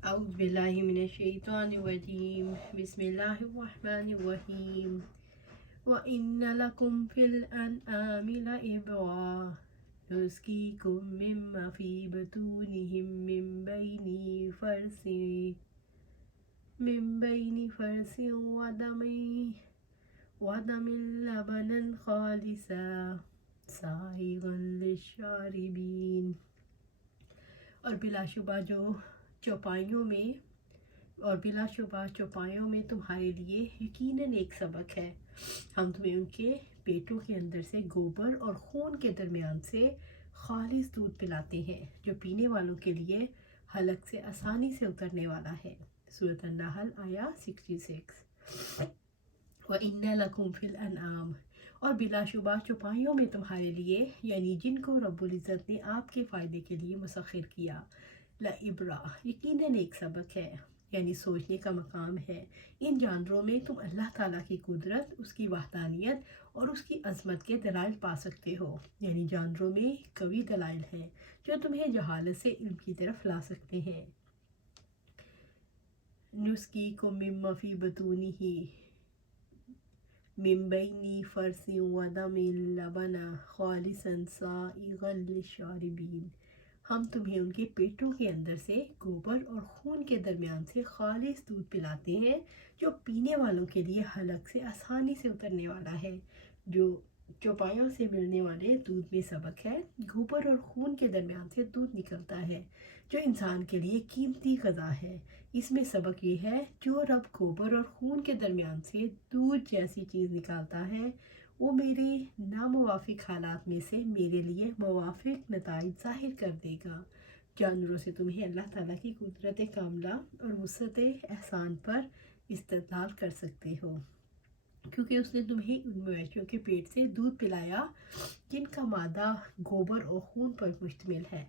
أعوذ بالله من الشيطان الرجيم بسم الله الرحمن الرحيم وإن لكم في الأنعام لعبرة نسقيكم مما في بطونهم من بين فرث ودم لبنا خالصا سائغا للشاربين۔ اور بلا شبہ چوپایوں میں تمہارے لیے یقیناً ایک سبق ہے۔ ہم تمہیں ان کے پیٹوں کے اندر سے گوبر اور خون کے درمیان سے خالص دودھ پلاتے ہیں جو پینے والوں کے لیے حلق سے آسانی سے اترنے والا ہے۔ سورۃ النحل آیا 66۔ وَإِنَّ لَكُمْ فِي الْأَنْعَامِ، اور بلا شبہ چوپایوں میں تمہارے لیے، یعنی جن کو رب العزت نے آپ کے فائدے کے لیے مسخر کیا، لعبرہ، یقیناً ایک سبق ہے، یعنی سوچنے کا مقام ہے۔ ان جانوروں میں تم اللہ تعالیٰ کی قدرت، اس کی وحدانیت اور اس کی عظمت کے دلائل پا سکتے ہو، یعنی جانوروں میں قوی دلائل ہیں جو تمہیں جہالت سے علم کی طرف لا سکتے ہیں۔ نسقیکم مما فی بطونہ من بین فرث ودم لبنا خالصا سائغا للشاربین، ہم تمہیں ان کے پیٹوں کے اندر سے گوبر اور خون کے درمیان سے خالص دودھ پلاتے ہیں جو پینے والوں کے لیے حلق سے آسانی سے اترنے والا ہے۔ جو چوپایوں سے ملنے والے دودھ میں سبق ہے، گوبر اور خون کے درمیان سے دودھ نکلتا ہے جو انسان کے لیے قیمتی غذا ہے۔ اس میں سبق یہ ہے، جو رب گوبر اور خون کے درمیان سے دودھ جیسی چیز نکالتا ہے، وہ میرے ناموافق حالات میں سے میرے لیے موافق نتائج ظاہر کر دے گا۔ جانوروں سے تمہیں اللہ تعالیٰ کی قدرت کاملہ اور وسعت احسان پر استدلال کر سکتے ہو، کیونکہ اس نے تمہیں ان مویشیوں کے پیٹ سے دودھ پلایا جن کا مادہ گوبر اور خون پر مشتمل ہے۔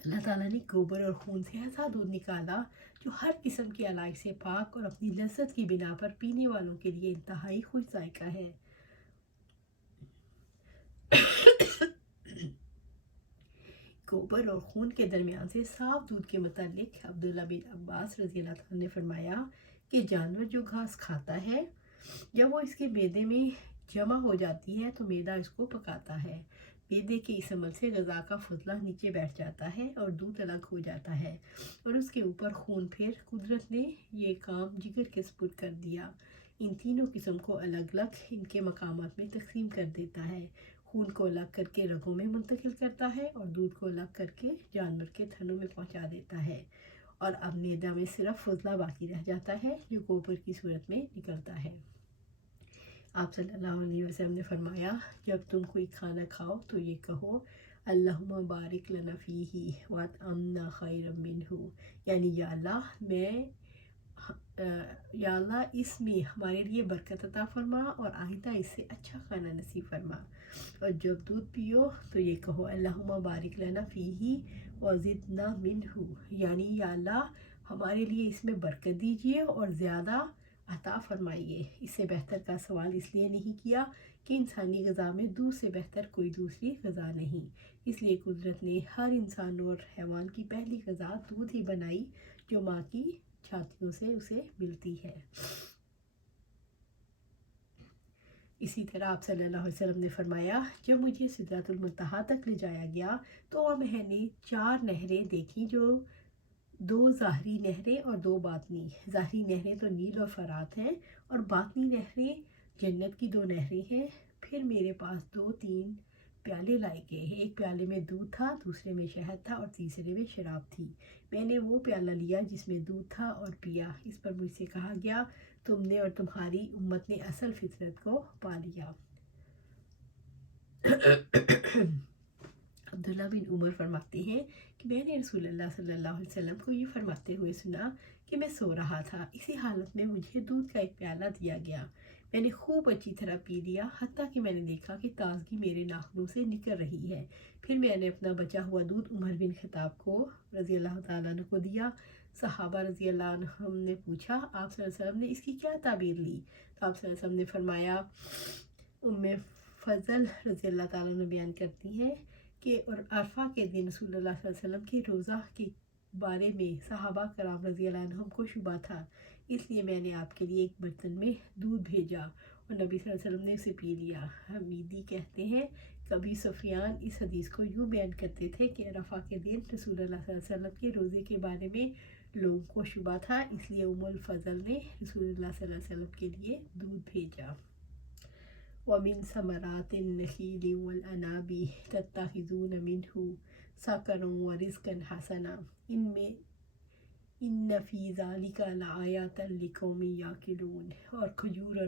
اللہ تعالیٰ نے گوبر اور خون سے ایسا دودھ نکالا جو ہر قسم کی علائق سے پاک اور اپنی لذت کی بنا پر پینے والوں کے لیے انتہائی خوش ذائقہ ہے۔ گوبر اور خون کے درمیان سے صاف دودھ کے متعلق عبداللہ بن عباس رضی اللہ عنہ نے فرمایا کہ جانور جو گھاس کھاتا ہے، جب وہ اس کے معدے میں جمع ہو جاتی ہے تو معدہ اس کو پکاتا ہے۔ معدے کے اس عمل سے غذا کا فضلہ نیچے بیٹھ جاتا ہے اور دودھ الگ ہو جاتا ہے، اور اس کے اوپر خون۔ پھر قدرت نے یہ کام جگر کے سپرد کر دیا، ان تینوں قسم کو الگ الگ ان کے مقامات میں تقسیم کر دیتا ہے۔ خون کو الگ کر کے رگوں میں منتقل کرتا ہے اور دودھ کو الگ کر کے جانور کے تھنوں میں پہنچا دیتا ہے، اور اب معدہ میں صرف فضلہ باقی رہ جاتا ہے جو گوبر کی صورت میں نکلتا ہے۔ آپ صلی اللہ علیہ وسلم نے فرمایا، جب تم کوئی کھانا کھاؤ تو یہ کہو، اللہم بارک لنا فیہ واطعمنا خیرا منہ، یعنی یا اللہ اس میں ہمارے لیے برکت عطا فرما اور آئندہ اس سے اچھا کھانا نصیب فرما۔ اور جب دودھ پیو تو یہ کہو، اللہم بارک لنا فیہ وزدنا منہ، یعنی یا اللہ ہمارے لیے اس میں برکت دیجیے اور زیادہ عطا فرمائیے۔ اس سے بہتر کا سوال اس لیے نہیں کیا کہ انسانی غذا میں دودھ سے بہتر کوئی دوسری غذا نہیں، اس لیے قدرت نے ہر انسان اور حیوان کی پہلی غذا دودھ ہی بنائی جو ماں کی چھاتیوں سے اسے ملتی ہے۔ اسی طرح آپ صلی اللہ علیہ وسلم نے فرمایا، جب مجھے سدرۃ المنتہا تک لے جایا گیا تو میں نے 4 نہریں دیکھیں، جو 2 ظاہری نہریں اور 2 باطنی۔ ظاہری نہریں تو نیل اور فرات ہیں، اور باطنی نہریں جنت کی 2 نہریں ہیں۔ پھر میرے پاس 2-3 پیالے لائے گئے، ایک پیالے میں دودھ تھا، دوسرے میں شہد تھا اور تیسرے میں شراب تھی۔ میں نے وہ پیالہ لیا جس میں دودھ تھا اور پیا۔ اس پر مجھ سے کہا گیا، تم نے اور تمہاری امت نے اصل فطرت کو پا لیا۔ عبداللہ بن عمر فرماتے ہیں کہ میں نے رسول اللہ صلی اللہ علیہ وسلم کو یہ فرماتے ہوئے سنا کہ میں سو رہا تھا، اسی حالت میں مجھے دودھ کا ایک پیالہ دیا گیا، میں نے خوب اچھی طرح پی لیا، حتیٰ کہ میں نے دیکھا کہ تازگی میرے ناخنوں سے نکل رہی ہے۔ پھر میں نے اپنا بچا ہوا دودھ عمر بن خطاب کو رضی اللہ تعالیٰ عنہ کو دیا۔ صحابہ رضی اللہ عنہم نے پوچھا، آپ صلی اللہ علیہ وسلم نے اس کی کیا تعبیر لی؟ تو آپ صلی اللہ علیہ وسلم نے فرمایا، فضل رضی اللہ تعالیٰ عنہ بیان کرتی ہیں کہ اور عرفہ کے دن رسول اللہ صلی اللہ علیہ وسلم کے روزہ کے بارے میں صحابہ کرام رضی اللہ عنہم کو شبہ تھا، اس لیے میں نے آپ کے لیے ایک برتن میں دودھ بھیجا اور نبی صلی اللہ علیہ وسلم نے اسے پی لیا۔ حمیدی کہتے ہیں کبھی سفیان اس حدیث کو یوں بیان کرتے تھے کہ عرفہ کے دن رسول اللہ صلی اللہ علیہ وسلم کے روزے کے بارے میں لوگوں کو شبہ تھا، اس لیے ام الفضل نے رسول اللہ صلی اللہ علیہ وسلم کے لیے دودھ بھیجا۔ وَمِن ثَمَرَاتِ النَّخِيلِ وَالْأَنَابِ تَتَّخِذُونَ مِنْهُ سَكَرًا وَرِزْقًا حَسَنًا ان فی ذالک لآیات لقوم یعقلون۔ اور کھجور اور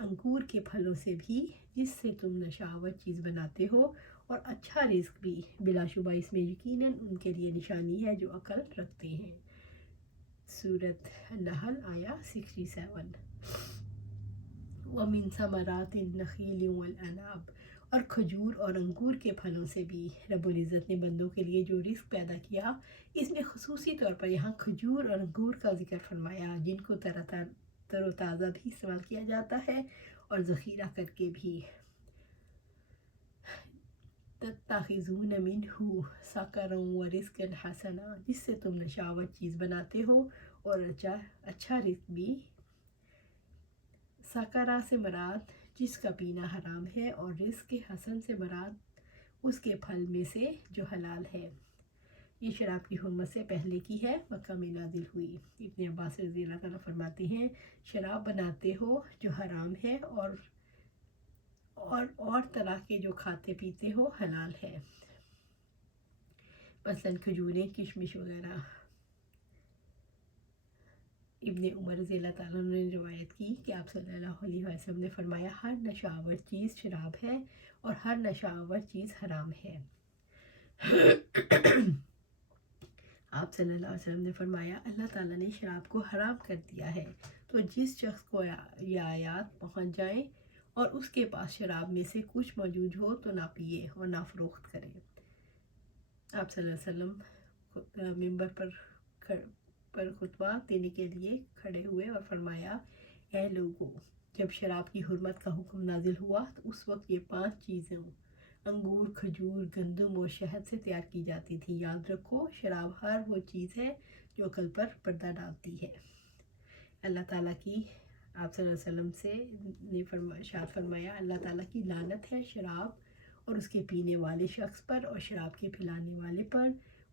انگور کے پھلوں سے بھی جس سے تم نشاور چیز بناتے ہو اور اچھا رزق بھی، بلا شبہ اس میں یقیناً ان کے لیے نشانی ہے جو عقل رکھتے ہیں۔ سورۃ النحل آیا 67۔ وَمِن ثَمَرَاتِ النَّخِيلِ وَالْأَنَابِ اور کھجور اور انگور کے پھلوں سے بھی رب العزت نے بندوں کے لیے جو رزق پیدا کیا، اس میں خصوصی طور پر یہاں کھجور اور انگور کا ذکر فرمایا، جن کو تر و تازہ بھی استعمال کیا جاتا ہے اور ذخیرہ کر کے بھی۔ تَتَّخِذُونَ مِنْهُ سَكَرًا وَرِزْقًا حَسَنًا جس سے تم نشاور چیز بناتے ہو اور اچھا رزق بھی۔ سکرا سے مراد جس کا پینا حرام ہے، اور رزق حسن سے مراد اس کے پھل میں سے جو حلال ہے۔ یہ شراب کی حرمت سے پہلے کی ہے، مکہ میں نازل ہوئی۔ ابن عباس رضی اللہ تعالیٰ فرماتے ہیں شراب بناتے ہو جو حرام ہے اور طرح کے جو کھاتے پیتے ہو حلال ہے، مثلاً کھجوریں، کشمش وغیرہ۔ ابن عمر رضی اللہ تعالیٰ نے روایت کی کہ آپ صلی اللہ علیہ وسلم نے فرمایا ہر نشاور چیز شراب ہے اور ہر نشاور چیز حرام ہے۔ آپ صلی اللہ علیہ وسلم نے فرمایا اللہ تعالیٰ نے شراب کو حرام کر دیا ہے، تو جس شخص کو یہ آیات پہنچ جائیں اور اس کے پاس شراب میں سے کچھ موجود ہو تو نہ پیے اور نہ فروخت کرے۔ آپ صلی اللہ علیہ وسلم ممبر پر خطبہ دینے کے لیے کھڑے ہوئے اور فرمایا اے لوگو، جب شراب کی حرمت کا حکم نازل ہوا تو اس وقت یہ 5 چیزیں انگور، کھجور، گندم اور شہد سے تیار کی جاتی تھی۔ یاد رکھو شراب ہر وہ چیز ہے جو عقل پر پردہ ڈالتی ہے۔ اللہ تعالیٰ کی آپ صلی اللہ علیہ وسلم سے نے ارشاد فرمایا اللہ تعالیٰ کی لعنت ہے شراب اور اس کے پینے والے شخص پر، اور شراب کے پلانے والے پر،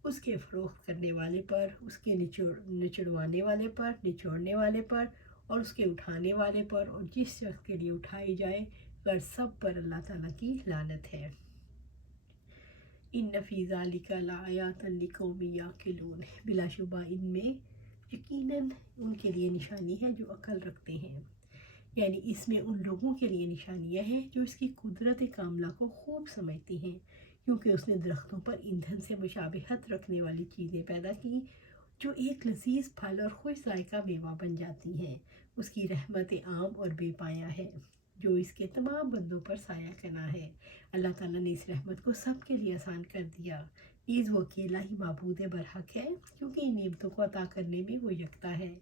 اس کے فروخت کرنے والے پر، اس کے نچڑوانے والے پر، نچوڑنے والے پر، اور اس کے اٹھانے والے پر، اور جس شخص کے لیے اٹھائی جائے پر سب پر اللہ تعالیٰ کی لعنت ہے۔ ان فی ذالک لآیات لقوم یعقلون بلا شبہ ان میں یقیناً ان کے لیے نشانی ہے جو عقل رکھتے ہیں، یعنی اس میں ان لوگوں کے لیے نشانیاں ہیں جو اس کی قدرت کاملہ کو خوب سمجھتے ہیں، کیونکہ اس نے درختوں پر ایندھن سے مشابہت رکھنے والی چیزیں پیدا کی جو ایک لذیذ پھل اور خوش ذائقہ میوہ بن جاتی ہیں۔ اس کی رحمت عام اور بے پایہ ہے جو اس کے تمام بندوں پر سایہ کنا ہے۔ اللہ تعالیٰ نے اس رحمت کو سب کے لیے آسان کر دیا، نیز وہ اکیلا ہی معبود برحق ہے کیونکہ ان نعمتوں کو عطا کرنے میں وہ یکتا ہے۔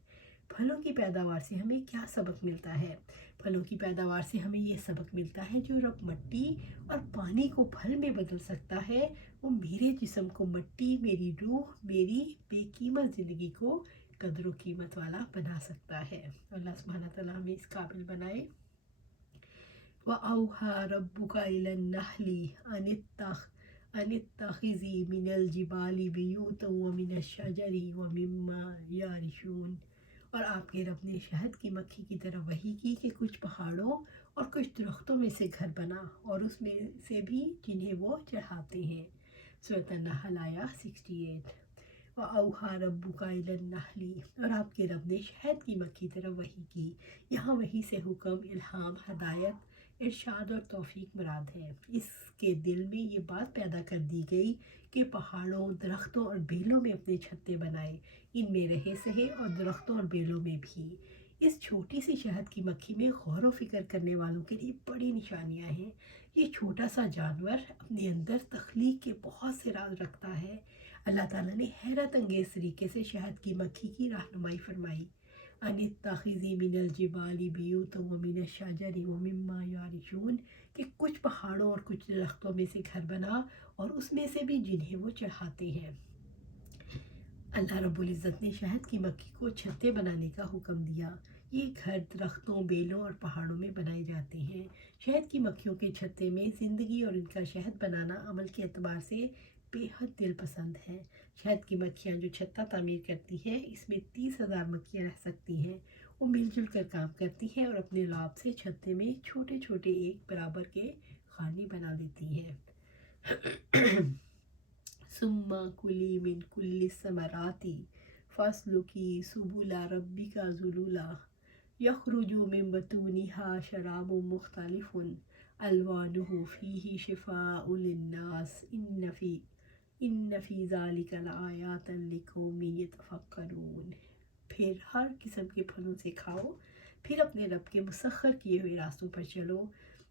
پھلوں کی پیداوار سے ہمیں کیا سبق ملتا ہے؟ پھلوں کی پیداوار سے ہمیں یہ سبق ملتا ہے جو رب مٹی اور پانی کو پھل میں بدل سکتا ہے، وہ میرے جسم کو مٹی، میری روح، میری بے قیمت زندگی کو قدر و قیمت والا بنا سکتا ہے۔ اللہ سبحانہ تعالیٰ ہمیں اس قابل بنائے۔ وَأَوْحَى رَبُّكَ إِلَى النَّحْلِ أَنِ اتَّخِذِي مِنَ الْجِبَالِ بُيُوتًا وَمِنَ الشَّجَرِ وَمِمَّا يَعْرِشُونَ اور آپ کے رب نے شہد کی مکھی کی طرح وحی کی کہ کچھ پہاڑوں اور کچھ درختوں میں سے گھر بنا اور اس میں سے بھی جنہیں وہ چڑھاتے ہیں۔ سورۃ النحل آیا 68۔ وَأَوْحَى رَبُّكَ إِلَى النَّحْلِ اور آپ کے رب نے شہد کی مکھی طرح وحی کی۔ یہاں وحی سے حکم، الہام، ہدایت، ارشاد اور توفیق مراد ہے۔ اس کے دل میں یہ بات پیدا کر دی گئی کہ پہاڑوں، درختوں اور بیلوں میں اپنے چھتے بنائے، ان میں رہے سہے اور درختوں اور بیلوں میں بھی۔ اس چھوٹی سی شہد کی مکھی میں غور و فکر کرنے والوں کے لیے بڑی نشانیاں ہیں۔ یہ چھوٹا سا جانور اپنے اندر تخلیق کے بہت سے راز رکھتا ہے۔ اللہ تعالیٰ نے حیرت انگیز طریقے سے شہد کی مکھی کی رہنمائی فرمائی۔ أَنِ اتَّخِذِي مِنَ الْجِبَالِ بُيُوتًا وَمِنَ الشَّجَرِ وَمِمَّا يَعْرِشُونَ کہ کچھ پہاڑوں اور کچھ درختوں میں سے گھر بنا اور اس میں سے بھی جنہیں وہ چڑھاتے ہیں۔ اللہ رب العزت نے شہد کی مکھی کو چھتے بنانے کا حکم دیا۔ یہ گھر درختوں، بیلوں اور پہاڑوں میں بنائے جاتے ہیں۔ شہد کی مکھیوں کے چھتے میں زندگی اور ان کا شہد بنانا عمل کے اعتبار سے بے حد دل پسند ہے۔ شہد کی مکھیاں جو چھتا تعمیر کرتی ہیں، اس میں 30,000 مکھیاں رہ سکتی ہیں۔ وہ مل جل کر کام کرتی ہیں اور اپنے لعاب سے چھتے میں چھوٹے چھوٹے ایک برابر کے خانے بنا لیتی ہیں۔ ثم کلی من کل الثمرات فاسلکی سبل ربک ذللا یخرج من بطونها شراب مختلف الوانه فیہ شفاء للناس ان فی ذلک لآیات لقوم یتفکرون۔ پھر ہر قسم کے پھلوں سے کھاؤ، پھر اپنے رب کے مسخر کیے ہوئے راستوں پر چلو۔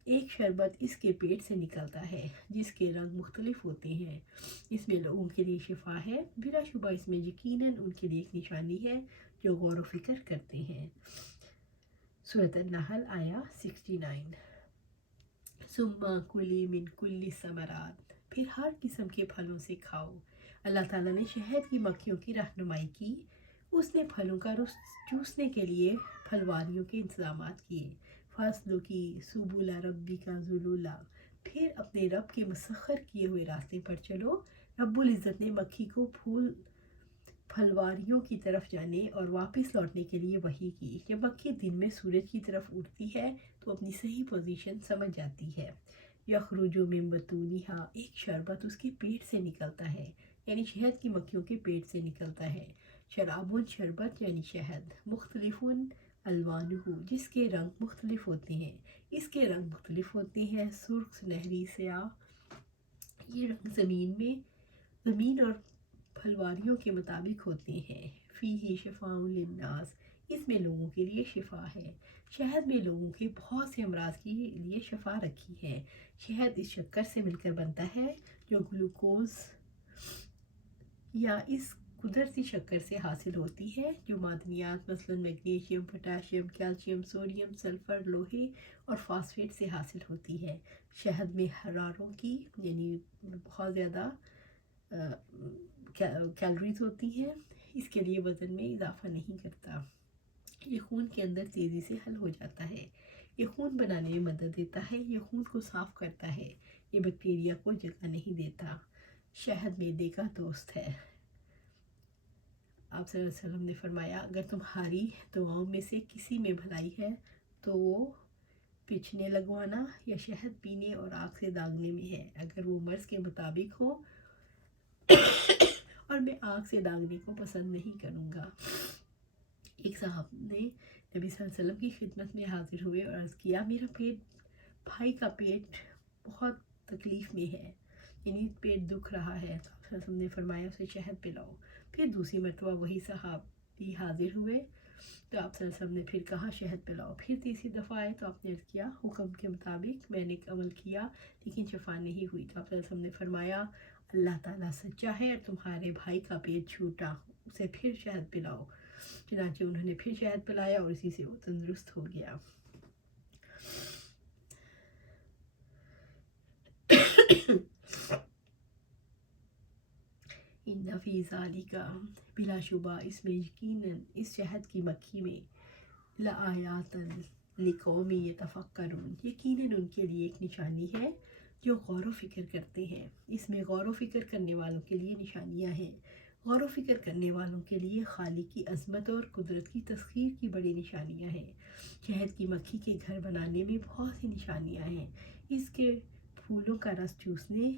ایک شربت اس کے پیٹ سے نکلتا ہے جس کے رنگ مختلف ہوتے ہیں، اس میں لوگوں کے لیے شفا ہے، بلا شبہ اس میں یقیناً ان کے لیے ایک نشانی ہے جو غور و فکر کرتے ہیں۔ سورۃ النحل آیا 69۔ ثم کلی من کل الثمرات، پھر ہر قسم کے پھلوں سے کھاؤ۔ اللہ تعالیٰ نے شہد کی مکھیوں کی رہنمائی کی، اس نے پھلوں کا رس چوسنے کے لیے پھلواریوں کے انتظامات کیے۔ فاصلوں کی سبل ربک ذللا، پھر اپنے رب کے مسخر کیے ہوئے راستے پر چلو۔ رب العزت نے مکھی کو پھلواریوں کی طرف جانے اور واپس لوٹنے کے لیے وحی کی۔ جب مکھی دن میں سورج کی طرف اٹھتی ہے تو اپنی صحیح پوزیشن سمجھ جاتی ہے۔ یخرج من بطونها، ایک شربت اس کے پیٹ سے نکلتا ہے، یعنی شہد کی مکھیوں کے پیٹ سے نکلتا ہے۔ شرابن، شربت یعنی شہد، مختلف الوانہ، جس کے رنگ مختلف ہوتے ہیں، اس کے رنگ مختلف ہوتے ہیں، سرخ، سنہری، سیاہ۔ یہ رنگ زمین اور پھلواریوں کے مطابق ہوتے ہیں۔ فیہ شفاء للناس، اس میں لوگوں کے لیے شفا ہے۔ شہد میں لوگوں کے بہت سے امراض کے لیے شفا رکھی ہے۔ شہد اس شکر سے مل کر بنتا ہے جو گلوکوز یا اس قدرتی شکر سے حاصل ہوتی ہے جو معدنیات مثلاً magnesium, potassium, calcium, sodium, sulphur, لوہے اور فاسفیٹ سے حاصل ہوتی ہے۔ شہد میں حراروں کی یعنی بہت زیادہ کیلوریز ہوتی ہیں، اس کے لیے وزن میں اضافہ نہیں کرتا۔ یہ خون کے اندر تیزی سے حل ہو جاتا ہے۔ یہ خون بنانے میں مدد دیتا ہے، یہ خون کو صاف کرتا ہے، یہ بیکٹیریا کو جگہ نہیں دیتا۔ شہد معدے کا دوست ہے۔ آپ صلی اللہ علیہ وسلم نے فرمایا، اگر تمہاری دعاؤں میں سے کسی میں بھلائی ہے تو وہ پچھنے لگوانا یا شہد پینے اور آگ سے داغنے میں ہے، اگر وہ مرض کے مطابق ہو اور میں آگ سے داغنے کو پسند نہیں کروں گا۔ ایک صاحب نے نبی صلی اللہ علیہ وسلم کی خدمت میں حاضر ہوئے اور عرض کیا، میرا بھائی کا پیٹ بہت تکلیف میں ہے، یعنی پیٹ دکھ رہا ہے۔ تو آپ صلی اللہ علیہ وسلم نے فرمایا اسے شہد پلاؤ۔ پھر دوسری مرتبہ وہی صحابی حاضر ہوئے تو آپ صلی اللہ علیہ وسلم نے پھر کہا شہد پلاؤ۔ پھر تیسری دفعہ آئے تو آپ نے عرض کیا، حکم کے مطابق میں نے عمل کیا لیکن شفا نہیں ہوئی۔ تو آپ صلی اللہ علیہ وسلم نے فرمایا، اللہ تعالیٰ سچا ہے اور تمہارے بھائی کا پیٹ جھوٹا، اسے پھر شہد پلاؤ۔ چنانچہ انہوں نے پھر شہد پلایا اور اسی سے وہ تندرست ہو گیا۔ ان فی ذالک، بلا شبہ اس میں یقیناً اس شہد کی مکھی میں لآیات لقوم یتفکرون، یقیناً ان کے لیے ایک نشانی ہے جو غور و فکر کرتے ہیں۔ اس میں غور و فکر کرنے والوں کے لیے نشانیاں ہیں۔ غور و فکر کرنے والوں کے لیے خالق کی عظمت اور قدرت کی تسخیر کی بڑی نشانیاں ہیں۔ شہد کی مکھی کے گھر بنانے میں بہت سی نشانیاں ہیں۔ اس کے پھولوں کا رس چوسنے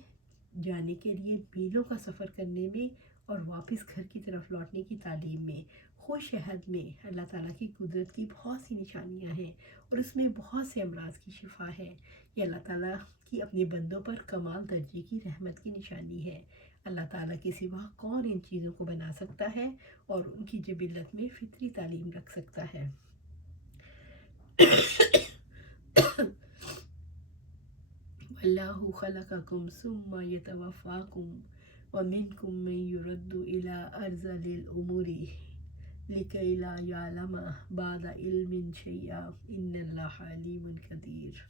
جانے کے لیے میلوں کا سفر کرنے میں اور واپس گھر کی طرف لوٹنے کی تعلیم میں، خود شہد میں اللہ تعالیٰ کی قدرت کی بہت سی نشانیاں ہیں اور اس میں بہت سے امراض کی شفا ہے۔ یہ اللہ تعالیٰ کی اپنے بندوں پر کمال درجے کی رحمت کی نشانی ہے۔ اللہ تعالیٰ کے سوا کون ان چیزوں کو بنا سکتا ہے اور ان کی جبلت میں فطری تعلیم رکھ سکتا ہے۔ واللہ خلقکم ثم یتوفاکم ومنکم من یرد الی ارذل الامور لکی لا یعلم بعد علم شیئا ان اللہ علیم قدیر۔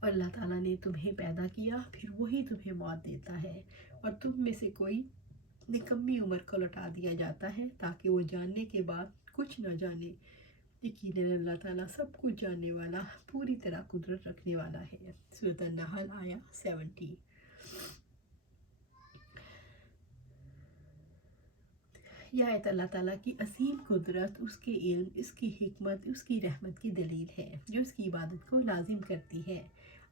اور اللہ تعالیٰ نے تمہیں پیدا کیا، پھر وہی تمہیں موت دیتا ہے، اور تم میں سے کوئی نکمی عمر کو لوٹا دیا جاتا ہے تاکہ وہ جاننے کے بعد کچھ نہ جانے۔ یقیناً اللہ تعالیٰ سب کچھ جاننے والا، پوری طرح قدرت رکھنے والا ہے۔ سورۃ النحل آیا 70۔ یہ آیت اللہ تعالیٰ کی عظیم قدرت، اس کے علم، اس کی حکمت، اس کی رحمت کی دلیل ہے جو اس کی عبادت کو لازم کرتی ہے۔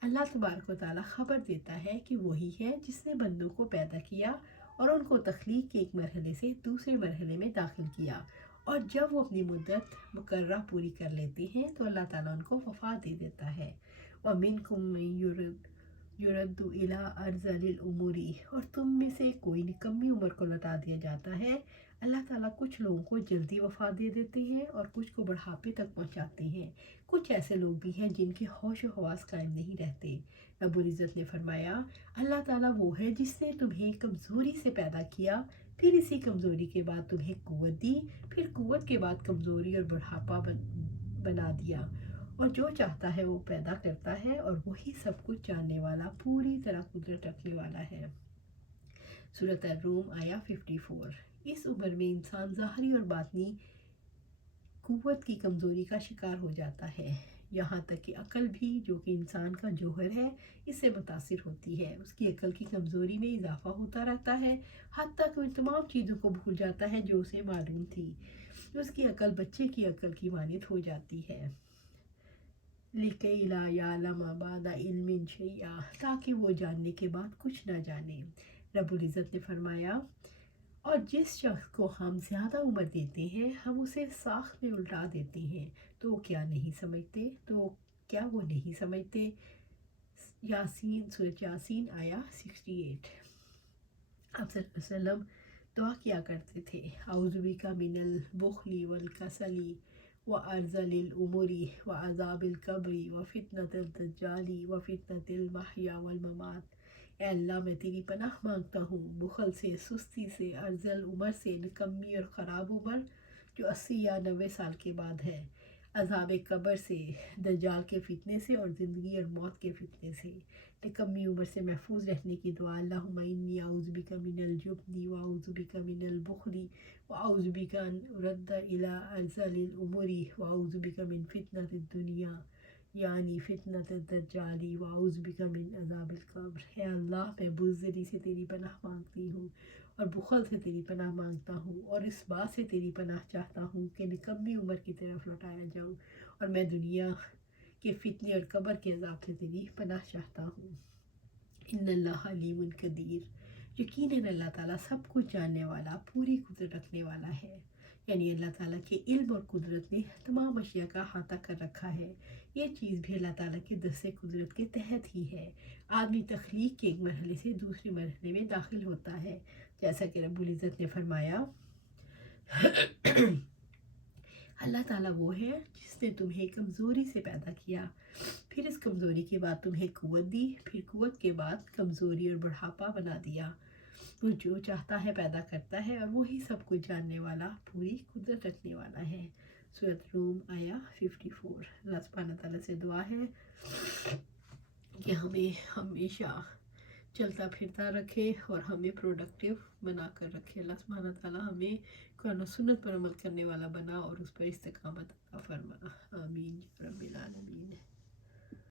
اللہ تبارک و تعالیٰ خبر دیتا ہے کہ وہی ہے جس نے بندوں کو پیدا کیا اور ان کو تخلیق کے ایک مرحلے سے دوسرے مرحلے میں داخل کیا، اور جب وہ اپنی مدت مقررہ پوری کر لیتے ہیں تو اللہ تعالیٰ ان کو وفات دے دیتا ہے۔ وَمِنْكُم مَّن یُرَدُّ إِلَىٰ أَرْذَلِ الْأُمُورِ، اور تم میں سے کوئی نکمی عمر کو لوٹا دیا جاتا ہے۔ اللہ تعالیٰ کچھ لوگوں کو جلدی وفات دے دیتے ہیں اور کچھ کو بڑھاپے تک پہنچاتے ہیں۔ کچھ ایسے لوگ بھی ہیں جن کے ہوش و حواس قائم نہیں رہتے۔ رب العزت نے فرمایا، اللہ تعالیٰ وہ ہے جس نے تمہیں کمزوری سے پیدا کیا، پھر اسی کمزوری کے بعد تمہیں قوت دی، پھر قوت کے بعد کمزوری اور بڑھاپا بنا دیا، اور جو چاہتا ہے وہ پیدا کرتا ہے، اور وہی سب کچھ جاننے والا، پوری طرح قدرت رکھنے والا ہے۔ سورۃ الروم آیا 54۔ اس عمر میں انسان ظاہری اور باطنی قوت کی کمزوری کا شکار ہو جاتا ہے، یہاں تک کہ عقل بھی، جو کہ انسان کا جوہر ہے، اس سے متاثر ہوتی ہے۔ اس کی عقل کی کمزوری میں اضافہ ہوتا رہتا ہے، حتیٰ کہ وہ تمام چیزوں کو بھول جاتا ہے جو اسے معلوم تھی۔ اس کی عقل بچے کی عقل کی مانند ہو جاتی ہے۔ لِكَيْ لَا يَعْلَمَ بَعْدَ عِلْمٍ شَيْئًا، تاکہ وہ جاننے کے بعد کچھ نہ جانے۔ رب العزت نے فرمایا، اور جس شخص کو ہم زیادہ عمر دیتے ہیں ہم اسے ساخت میں الٹا دیتے ہیں، تو کیا وہ نہیں سمجھتے۔ یاسین، سورۃ یاسین آیا 68۔ آپ صلی اللہ علیہ وسلم دعا کیا کرتے تھے، اعوذ بک من البخل والکسل وارذل الامور وعذاب القبر وفتنۃ الدجال وفتنۃ المحیا والممات۔ اے اللہ، میں تیری پناہ مانگتا ہوں بخل سے، سستی سے، ارذل عمر سے، نکمی اور خراب عمر جو 80 یا 90 سال کے بعد ہے، عذاب قبر سے، دجال کے فتنے سے، اور زندگی اور موت کے فتنے سے۔ نکمی عمر سے محفوظ رہنے کی دعا، اللہم انی اعوذ بک من الجبن واعوذ بک من البخل واعوذ بک ان ارد الی ارذل الامور واعوذ بک من فتنۃ الدنیا یعنی فتنۃ الدجال واعوذ بک من عذاب القبر۔ اے اللہ، میں بزدلی سے تیری پناہ مانگتی ہوں اور بخل سے تیری پناہ مانگتا ہوں، اور اس بات سے تیری پناہ چاہتا ہوں کہ نکمی عمر کی طرف لوٹایا جاؤں، اور میں دنیا کے فتنے اور قبر کے عذاب سے تیری پناہ چاہتا ہوں۔ ان اللہ علیم قدیر، یقیناً اللہ تعالیٰ سب کچھ جاننے والا، پوری قدرت رکھنے والا ہے۔ یعنی اللہ تعالیٰ کے علم اور قدرت نے تمام اشیاء کا احاطہ کر رکھا ہے۔ یہ چیز بھی اللہ تعالیٰ کے دست قدرت کے تحت ہی ہے۔ آدمی تخلیق کے ایک مرحلے سے دوسرے مرحلے میں داخل ہوتا ہے، جیسا کہ رب العزت نے فرمایا، اللہ تعالیٰ وہ ہے جس نے تمہیں کمزوری سے پیدا کیا، پھر اس کمزوری کے بعد تمہیں قوت دی، پھر قوت کے بعد کمزوری اور بڑھاپا بنا دیا۔ وہ جو چاہتا ہے پیدا کرتا ہے، اور وہی سب کچھ جاننے والا، پوری قدرت رکھنے والا ہے۔ سورۃ روم آیا 54۔ اللہ سبحانہ تعالیٰ سے دعا ہے کہ ہمیں ہمیشہ چلتا پھرتا رکھے اور ہمیں پروڈکٹیو بنا کر رکھے۔ اللہ سبحانہ تعالیٰ ہمیں قرآن و سنت پر عمل کرنے والا بنا اور اس پر استقامت عطا فرما۔ آمین یا رب العالمین۔